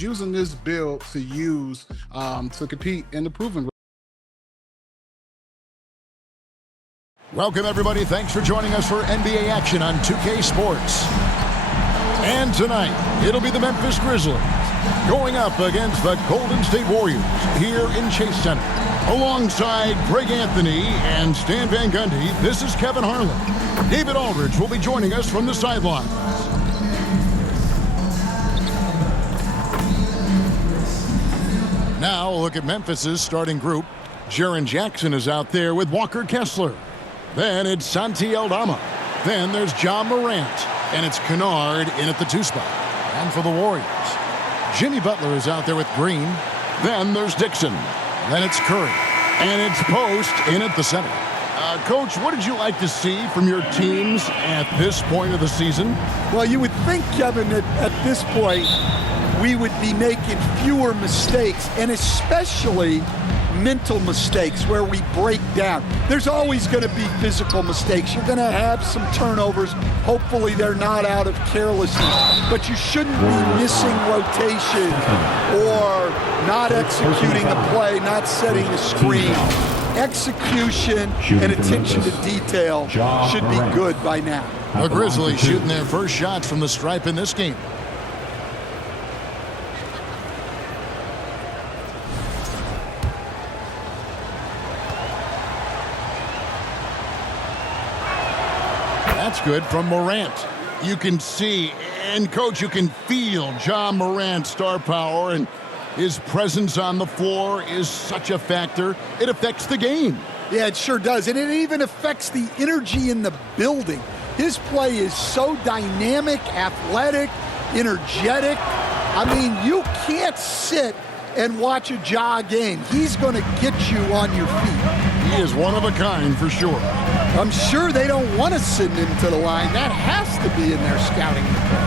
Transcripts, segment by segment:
is using this build to use to compete in the proven. Welcome, everybody. Thanks for joining us for NBA action on 2K Sports. And tonight, it'll be the Memphis Grizzlies going up against the Golden State Warriors here in Chase Center. Alongside Greg Anthony and Stan Van Gundy, this is Kevin Harlan. David Aldridge will be joining us from the sidelines. Now, look at Memphis's starting group. Jaren Jackson is out there with Walker Kessler. Then it's Santi Aldama. Then there's John Morant. And it's Kennard in at the 2 spot. And for the Warriors, Jimmy Butler is out there with Green. Then there's Dixon. Then it's Curry. And it's Post in at the center. Coach, what did you like to see from your teams at this point of the season? Well, you would think, Kevin, that at this point we would be making fewer mistakes, and especially mental mistakes where we break down. There's always going to be physical mistakes. You're going to have some turnovers. Hopefully they're not out of carelessness, but you shouldn't be missing rotation or not executing a play, not setting a screen. Execution and attention to detail should be good by now. The Grizzlies shooting their first shots from the stripe in this game. That's good from Morant. You can see, and Coach, you can feel John Morant's star power, and his presence on the floor is such a factor. It affects the game. Yeah, it sure does, and it even affects the energy in the building. His play is so dynamic, athletic, energetic. I mean, you can't sit and watch a Ja game. He's going to get you on your feet. He is one of a kind for sure. I'm sure they don't want to send him to the line. That has to be in their scouting report.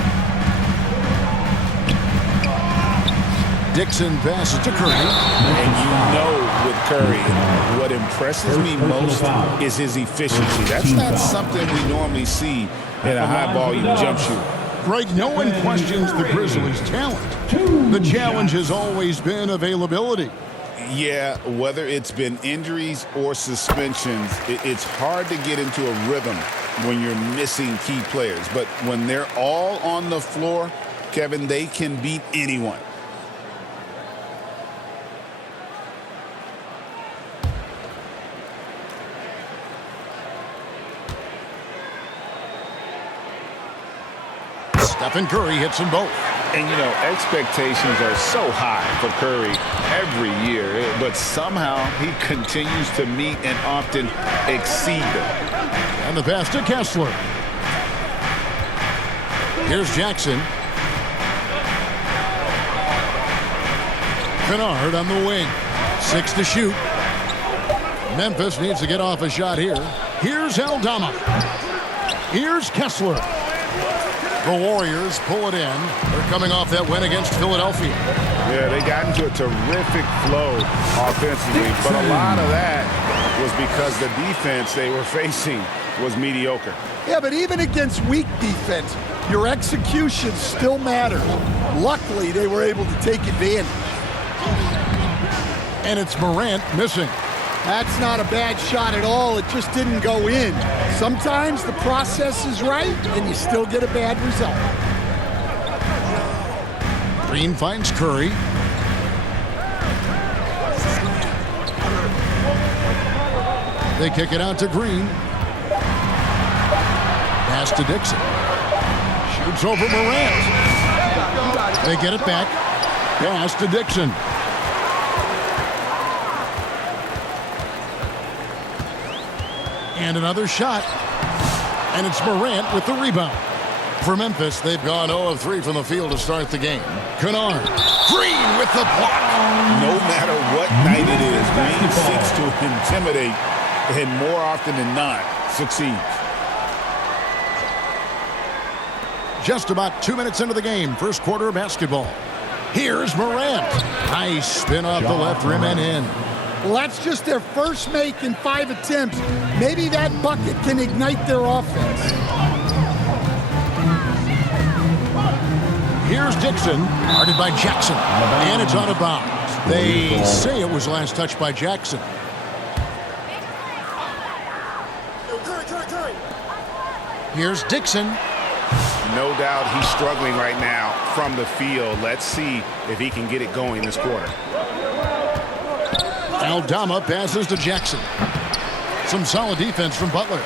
Dixon passes to Curry. And you know with Curry, what impresses me most is his efficiency. That's not something we normally see in a high-volume jump shooter. Right, no one questions the Grizzlies' talent. The challenge has always been availability. Yeah, whether it's been injuries or suspensions, it's hard to get into a rhythm when you're missing key players. But when they're all on the floor, Kevin, they can beat anyone. Stephen Curry hits them both. And, you know, expectations are so high for Curry every year, but somehow he continues to meet and often exceed them. And the pass to Kessler. Here's Jackson. Kennard on the wing. 6 to shoot. Memphis needs to get off a shot here. Here's Aldama. Here's Kessler. The Warriors pull it in. They're coming off that win against Philadelphia. Yeah, they got into a terrific flow offensively, but a lot of that was because the defense they were facing was mediocre. Yeah, but even against weak defense, your execution still matters. Luckily, they were able to take advantage. And it's Morant missing. That's not a bad shot at all. It just didn't go in. Sometimes the process is right, and you still get a bad result. Green finds Curry. They kick it out to Green. Pass to Dixon. Shoots over Morant. They get it back. Pass to Dixon. And another shot. And it's Morant with the rebound. For Memphis, they've gone 0 of 3 from the field to start the game. Kennard. Green with the block. No matter what night it is, Green seeks to intimidate and more often than not succeeds. Just about 2 minutes into the game, first quarter of basketball. Here's Morant. Nice spin off the left rim and in. Well, that's just their first make in 5 attempts. Maybe that bucket can ignite their offense. Here's Dixon, guarded by Jackson, and it's out of bounds. They say it was last touched by Jackson. Here's Dixon. No doubt he's struggling right now from the field. Let's see if he can get it going this quarter. Aldama passes to Jackson. Some solid defense from Butler.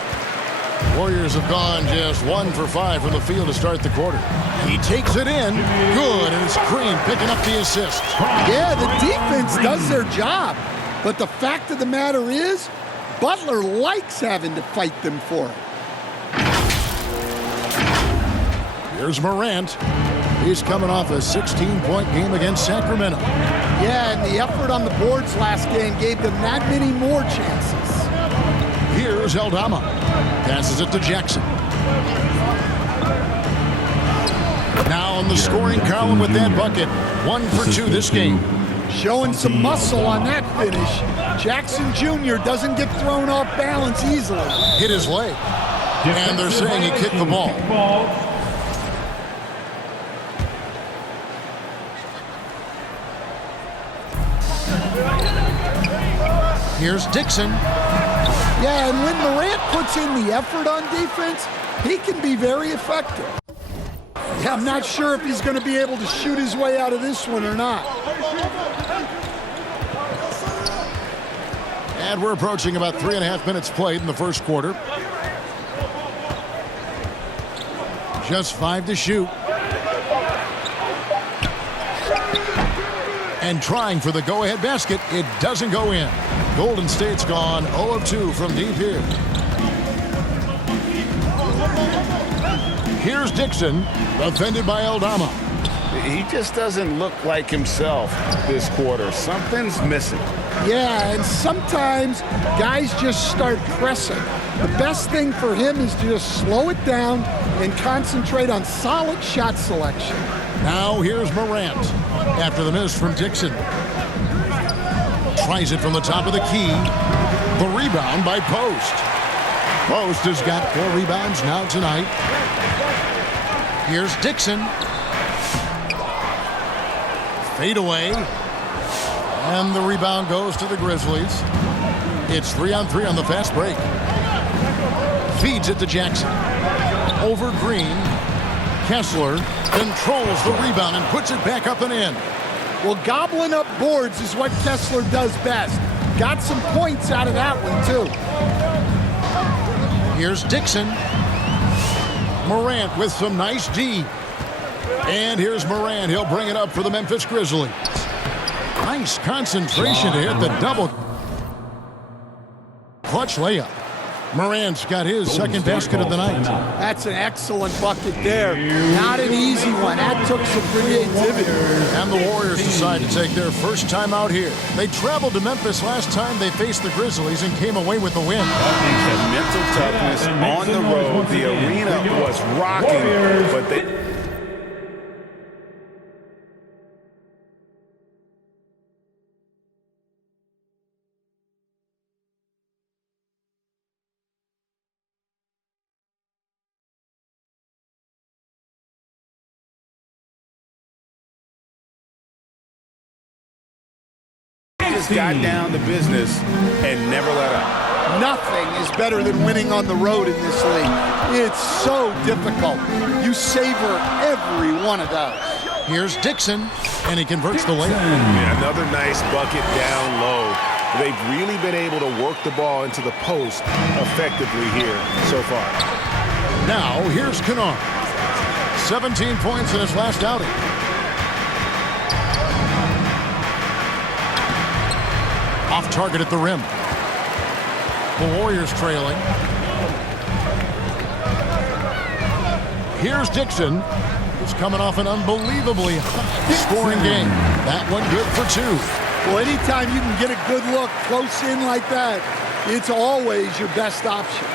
Warriors have gone just 1 for 5 from the field to start the quarter. He takes it in. Good, and it's Green picking up the assist. Yeah, the defense does their job. But the fact of the matter is, Butler likes having to fight them for it. Here's Morant. He's coming off a 16-point game against Sacramento. Yeah, and the effort on the boards last game gave them that many more chances. Here's Aldama. Passes it to Jackson. Now on the scoring column with that bucket. 1 for 2 this game. Showing some muscle on that finish. Jackson Jr. doesn't get thrown off balance easily. Hit his leg. And they're saying he kicked the ball. Here's Dixon. Yeah, and when Morant puts in the effort on defense, he can be very effective. Yeah, I'm not sure if he's going to be able to shoot his way out of this one or not. And we're approaching about 3.5 minutes played in the first quarter. Just 5 to shoot. And trying for the go-ahead basket, it doesn't go in. Golden State's gone 0 of 2 from deep here. Here's Dixon, defended by Aldama. He just doesn't look like himself this quarter. Something's missing. Yeah, and sometimes guys just start pressing. The best thing for him is to just slow it down and concentrate on solid shot selection. Now here's Morant after the miss from Dixon. Tries it from the top of the key. The rebound by Post. Post has got 4 rebounds now tonight. Here's Dixon. Fade away. And the rebound goes to the Grizzlies. It's 3-on-3 on the fast break. Feeds it to Jackson. Over Green. Kessler controls the rebound and puts it back up and in. Well, gobbling up boards is what Kessler does best. Got some points out of that one, too. Here's Dixon. Morant with some nice D. And here's Morant. He'll bring it up for the Memphis Grizzlies. Nice concentration to hit the double. Clutch layup. Morant's got his second basket of the night. That's an excellent bucket there. Not an easy one. That took some creativity. And the Warriors decide to take their first time out here. They traveled to Memphis last time they faced the Grizzlies and came away with the win. And mental toughness on the road. The arena was rocking, but they... just got down to business and never let up. Nothing is better than winning on the road in this league. It's so difficult. You savor every one of those. Here's Dixon, and he converts the layup. Yeah, another nice bucket down low. They've really been able to work the ball into the post effectively here so far. Now, here's Kennard. 17 points in his last outing. Off target at the rim. The Warriors trailing. Here's Dixon, who's coming off an unbelievably high-scoring game. That one good for 2. Well, anytime you can get a good look close in like that, it's always your best option.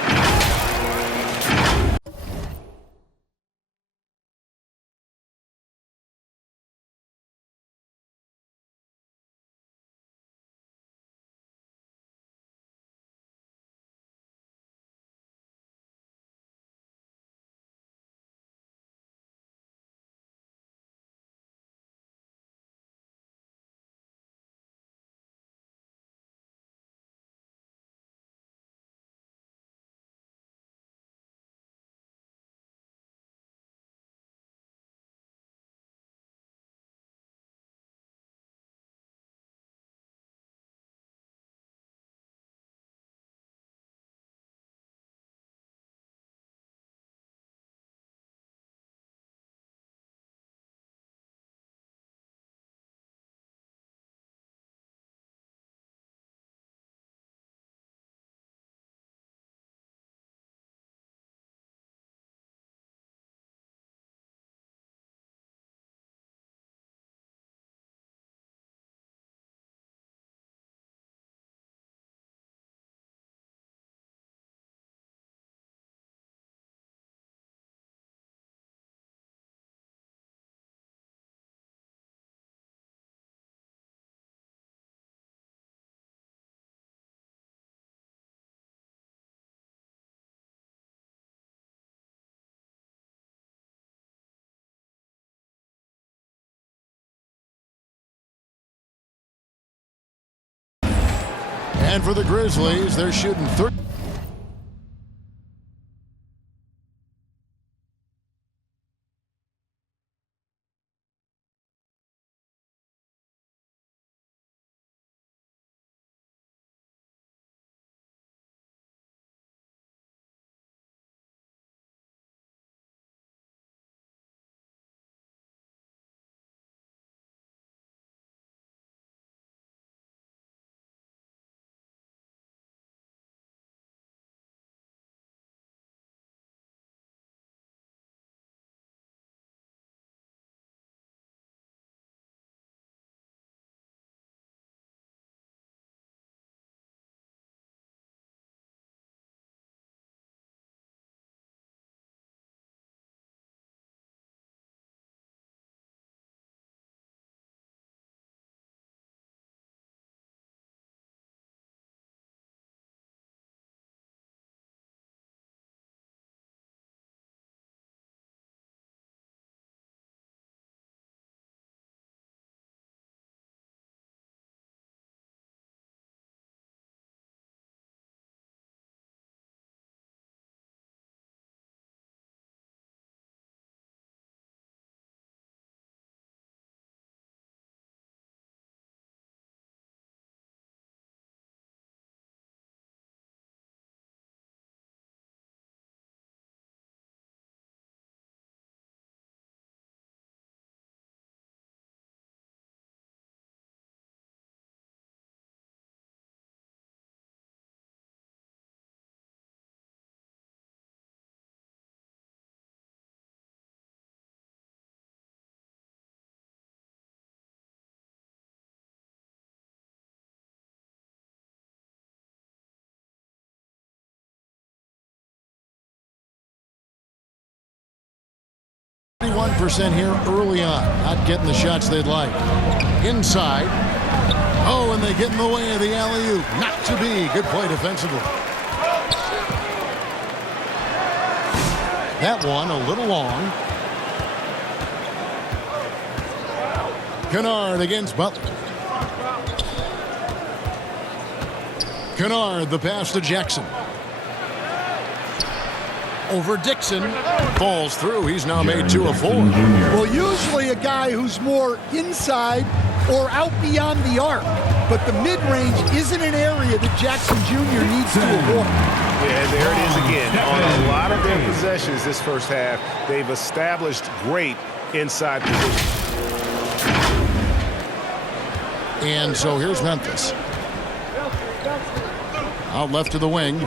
And for the Grizzlies, they're shooting 30. % here early on, not getting the shots they'd like. Inside. Oh, and they get in the way of the alley-oop. Not to be. Good play defensively. That one a little long. Kennard against Butler. Kennard, the pass to Jackson. Over Dixon. Falls through. He's now made 2 of 4. Well, usually a guy who's more inside or out beyond the arc. But the mid-range isn't an area that Jackson Jr. needs to avoid. Yeah, there it is again. On a lot of their possessions this first half, they've established great inside position. And so here's Memphis. Out left to the wing.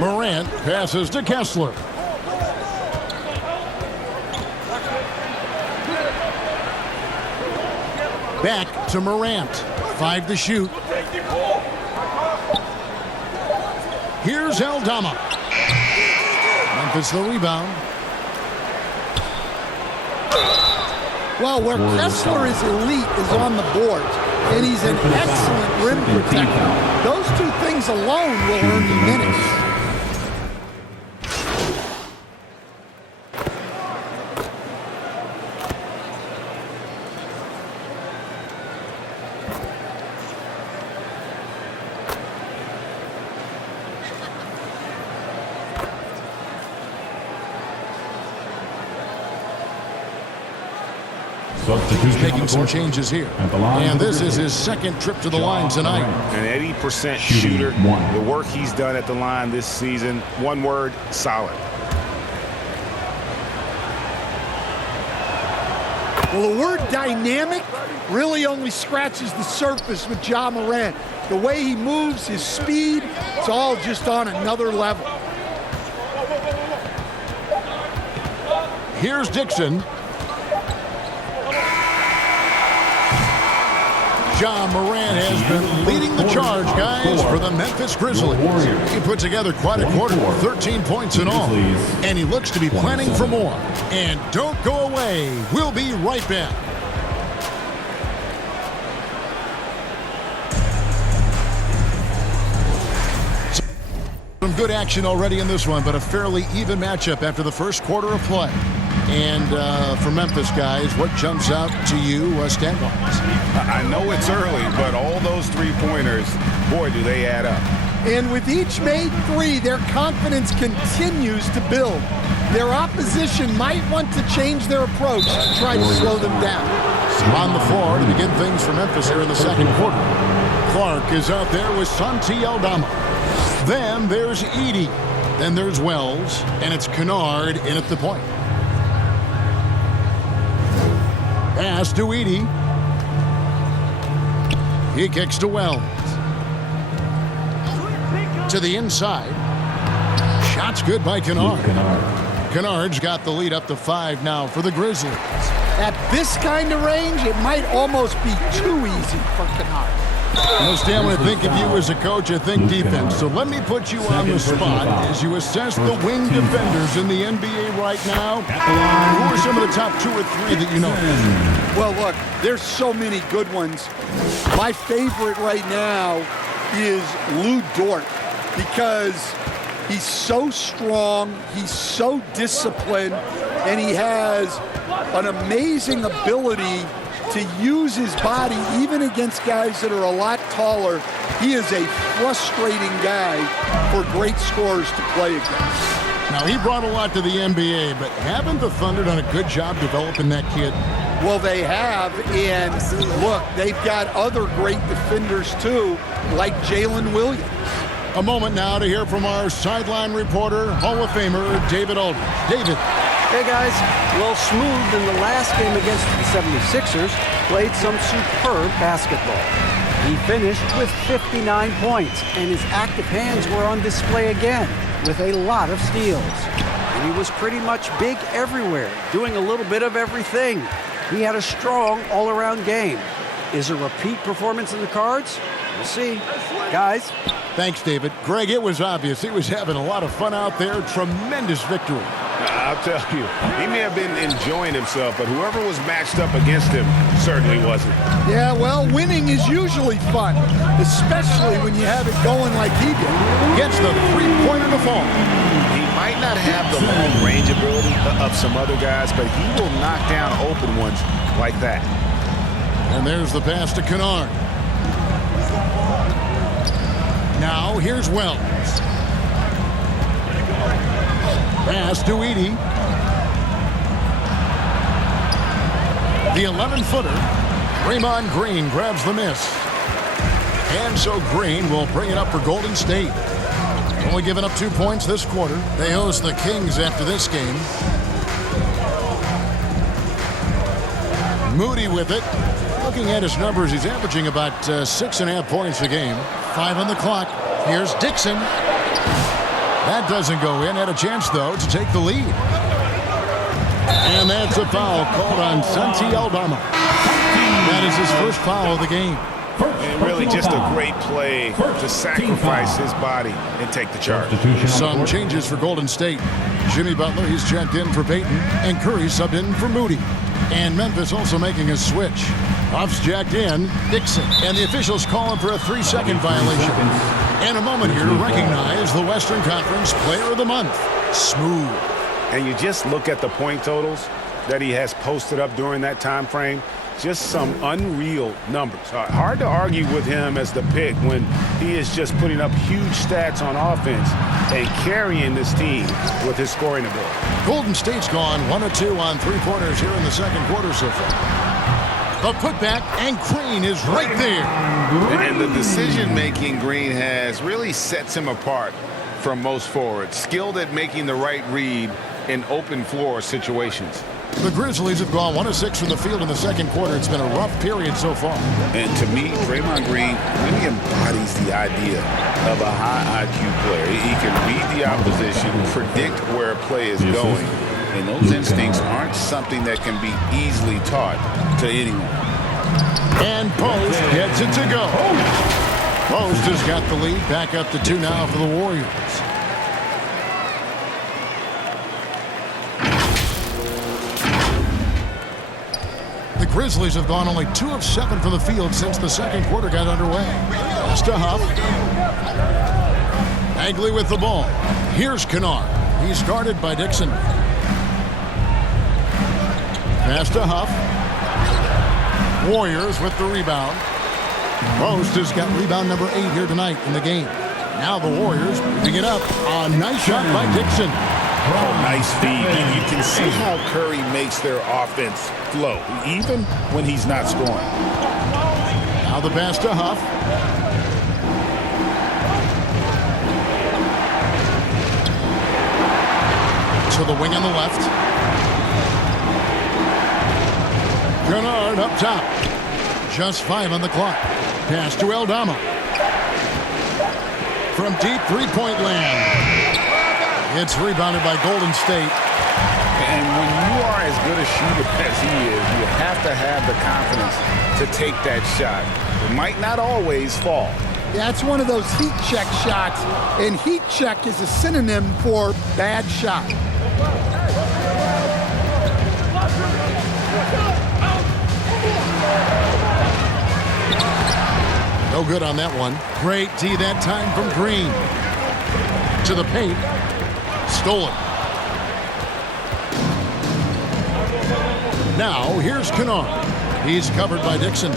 Morant passes to Kessler. Back to Morant. 5 to shoot. Here's Aldama. Memphis the rebound. Well, where Kessler is elite is on the boards, and he's an excellent rim protector. Those 2 things alone will earn you minutes. He's making some changes here. And this is his 2nd trip to the line tonight. An 80% shooter. The work he's done at the line this season, one word, solid. Well, the word dynamic really only scratches the surface with Ja Morant. The way he moves, his speed, it's all just on another level. Here's Dixon. Ja Morant has been leading the charge, guys, for the Memphis Grizzlies. He put together quite a quarter, 13 points in all. And he looks to be planning for more. And don't go away. We'll be right back. Some good action already in this one, but a fairly even matchup after the first quarter of play. And for Memphis guys, what jumps out to you stat-wise? I know it's early, but all those three-pointers, boy, do they add up. And with each made three, their confidence continues to build. Their opposition might want to change their approach to try to slow them down. On the floor to begin things for Memphis here in the second quarter. Clark is out there with Santi Aldama. Then there's Edey. Then there's Wells. And it's Kennard in at the point. Pass to Edey. He kicks to Wells. To the inside. Shot's good by Kennard. Kennard's got the lead up to 5 now for the Grizzlies. At this kind of range, it might almost be too easy for Kennard. Well, Stan, when I think of you as a coach, I think defense. So let me put you on the spot as you assess the wing defenders in the NBA right now. Who are some of the top 2 or 3 that you know? Well, look, there's so many good ones. My favorite right now is Lou Dort because he's so strong, he's so disciplined, and he has an amazing ability to use his body even against guys that are a lot taller. He is a frustrating guy for great scorers to play against. Now, he brought a lot to the NBA, but haven't the Thunder done a good job developing that kid? Well, they have, and look, they've got other great defenders too, like Jalen Williams. A moment now to hear from our sideline reporter, Hall of Famer David Aldridge. David. Hey guys, well, Smooth in the last game against the 76ers played some superb basketball. He finished with 59 points, and his active hands were on display again with a lot of steals. And he was pretty much big everywhere, doing a little bit of everything. He had a strong all-around game. Is a repeat performance in the cards? We'll see. Guys. Thanks, David. Greg, it was obvious he was having a lot of fun out there. Tremendous victory. I'll tell you, he may have been enjoying himself, but whoever was matched up against him certainly wasn't. Yeah, well, winning is usually fun, especially when you have it going like he did. Gets the three-pointer to fall. He might not have the long-range ability of some other guys, but he will knock down open ones like that. And there's the pass to Kennard. Now, here's Wells. Pass to Edey. The 11-footer. Draymond Green grabs the miss. And so Green will bring it up for Golden State. Only giving up 2 points this quarter. They host the Kings after this game. Moody with it. Looking at his numbers, he's averaging about 6.5 points a game. 5 on the clock. Here's Dixon. That doesn't go in. Had a chance, though, to take the lead. And that's a foul called on Santi Aldama. That is his first foul of the game. And really just a great play to sacrifice his body and take the charge. Some changes for Golden State. Jimmy Butler, he's checked in for Payton, and Curry subbed in for Moody. And Memphis also making a switch. Huff's jacked in, Dixon, and the officials calling for a 3-second violation. And a moment here to recognize the Western Conference Player of the Month, Smooth. And you just look at the point totals that he has posted up during that time frame. Just some unreal numbers. Hard to argue with him as the pick when he is just putting up huge stats on offense and carrying this team with his scoring ability. Golden State's gone 1 of 2 on three-pointers here in the second quarter so far. The putback, and Green is right there. And the decision-making Green has really sets him apart from most forwards. Skilled at making the right read in open floor situations. The Grizzlies have gone 1 of 6 from the field in the second quarter. It's been a rough period so far. And to me, Draymond Green really embodies the idea of a high IQ player. He can read the opposition, predict where a play is going, and those instincts aren't something that can be easily taught to anyone. And Post gets it to go. Post has got the lead. Back up to 2 now for the Warriors. The Grizzlies have gone only 2 of 7 from the field since the second quarter got underway. Pass to Huff. Bagley with the ball. Here's Kennard. He's guarded by Dixon. Pass to Huff. Warriors with the rebound. Most has got rebound number 8 here tonight in the game. Now the Warriors moving it up. A nice shot by Dixon. Oh, nice feed. You can see how Curry makes their offense flow, even when he's not scoring. Now the pass to Huff. To the wing on the left. Kennard up top. Just 5 on the clock. Pass to Aldama. From deep three-point land. It's rebounded by Golden State. And when you are as good a shooter as he is, you have to have the confidence to take that shot. It might not always fall. Yeah, it's one of those heat check shots, and heat check is a synonym for bad shot. No good on that one. Great D that time from Green. To the paint. Stolen. Now, here's Kennard. He's covered by Dixon.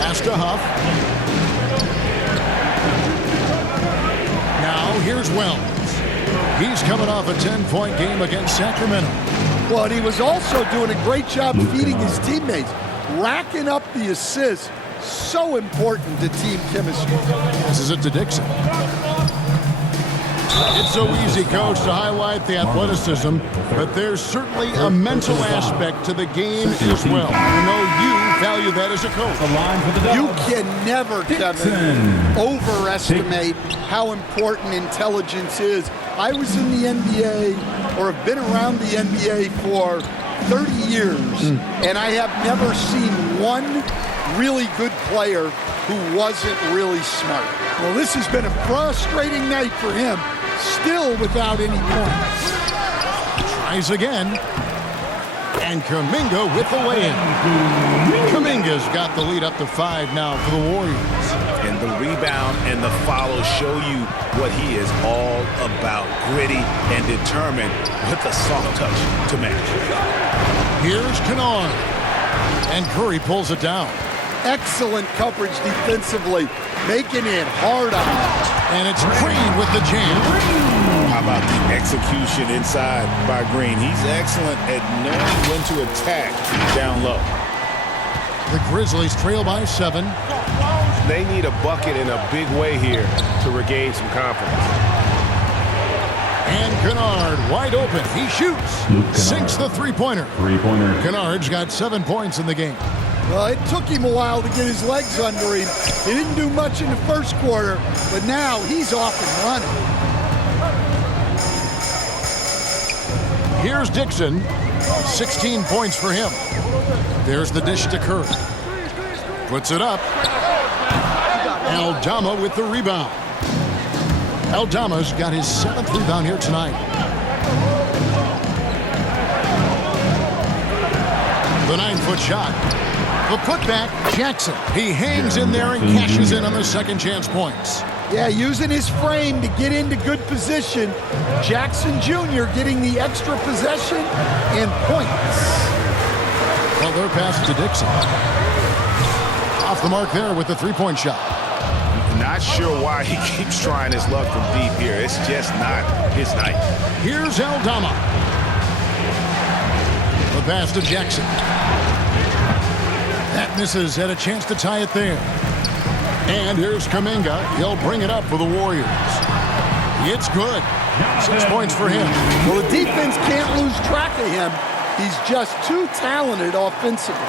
Pass to Huff. Now, here's Wells. He's coming off a 10-point game against Sacramento. Well, and he was also doing a great job feeding his teammates, racking up the assists. So important to team chemistry. This is it to Dixon. It's so easy, Coach, to highlight the athleticism, but there's certainly a mental aspect to the game as well. I know you value that as a coach. You can never, Kevin, overestimate how important intelligence is. I was in the NBA, or have been around the NBA for 30 years, and I have never seen one really good player who wasn't really smart. Well, this has been a frustrating night for him, still without any points. Tries again. And Kuminga with the lay-in. Kuminga's got the lead up to 5 now for the Warriors. And the rebound and the follow show you what he is all about. Gritty and determined with a soft touch to match. Here's Kennard. And Curry pulls it down. Excellent coverage defensively, making it hard on him. And it's Green with the jam. How about the execution inside by Green? He's excellent at knowing when to attack down low. The Grizzlies trail by 7. They need a bucket in a big way here to regain some confidence. And Kennard wide open. He shoots. Sinks the three-pointer. Kennard's got 7 points in the game. Well, it took him a while to get his legs under him. He didn't do much in the first quarter, but now he's off and running. Here's Dixon. 16 points for him. There's the dish to Curry. Puts it up. Aldama with the rebound. Aldama's got his 7th rebound here tonight. The 9-foot shot. The putback, Jackson. He hangs in there and cashes in on the second chance points. Yeah, using his frame to get into good position. Jackson Jr. getting the extra possession and points. Well, they're passing to Dixon. Off the mark there with the three-point shot. Not sure why he keeps trying his luck from deep here. It's just not his night. Here's Aldama. The pass to Jackson. That misses. Had a chance to tie it there. And here's Kuminga. He'll bring it up for the Warriors. It's good. 6 points for him. Well, the defense can't lose track of him. He's just too talented offensively.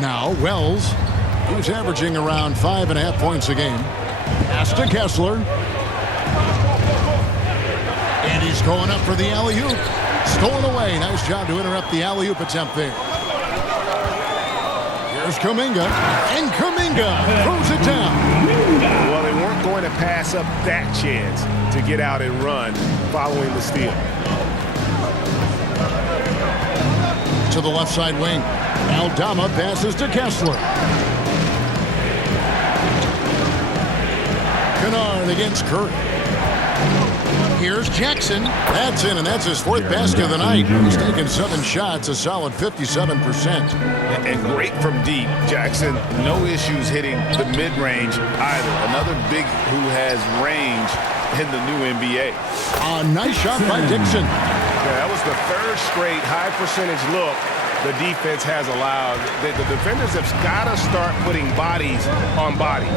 Now, Wells, who's averaging around 5.5 points a game. Pass to Kessler. And he's going up for the alley-oop. Stolen away. Nice job to interrupt the alley-oop attempt there. Here's Kuminga. And Kuminga throws it down. Well, they weren't going to pass up that chance to get out and run following the steal. To the left side wing. Aldama passes to Kessler. Kennard against Curry. Here's Jackson. That's in, and that's his 4th basket of the night. He's taken 7 shots, a solid 57%. And great from deep, Jackson. No issues hitting the mid-range either. Another big who has range in the new NBA. A nice shot by Dixon. Yeah, that was the 3rd straight high percentage look the defense has allowed. The defenders have got to start putting bodies on bodies.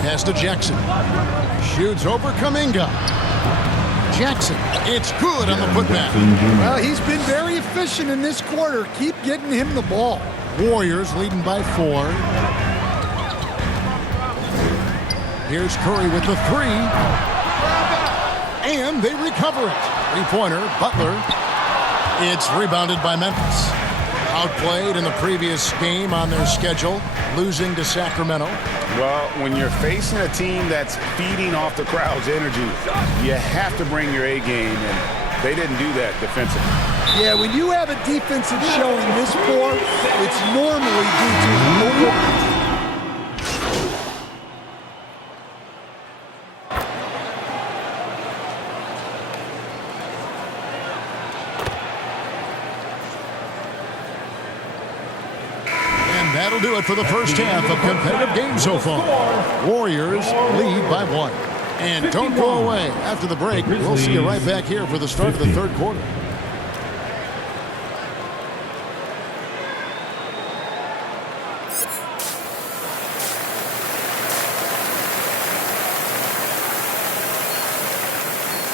Pass to Jackson. Shoots over Kuminga. Jackson, it's good on the putback. Well, he's been very efficient in this quarter. Keep getting him the ball. Warriors leading by 4. Here's Curry with the 3. And they recover it. 3-pointer, Butler. It's rebounded by Memphis. Outplayed in the previous game on their schedule, losing to Sacramento. Well, when you're facing a team that's feeding off the crowd's energy, you have to bring your A game, and they didn't do that defensively. Yeah, when you have a defensive showing this poor, it's normally due to That'll do it for the first half of competitive games so far. Warriors lead by 1. And don't go away. After the break, we'll see you right back here for the start of the 3rd quarter.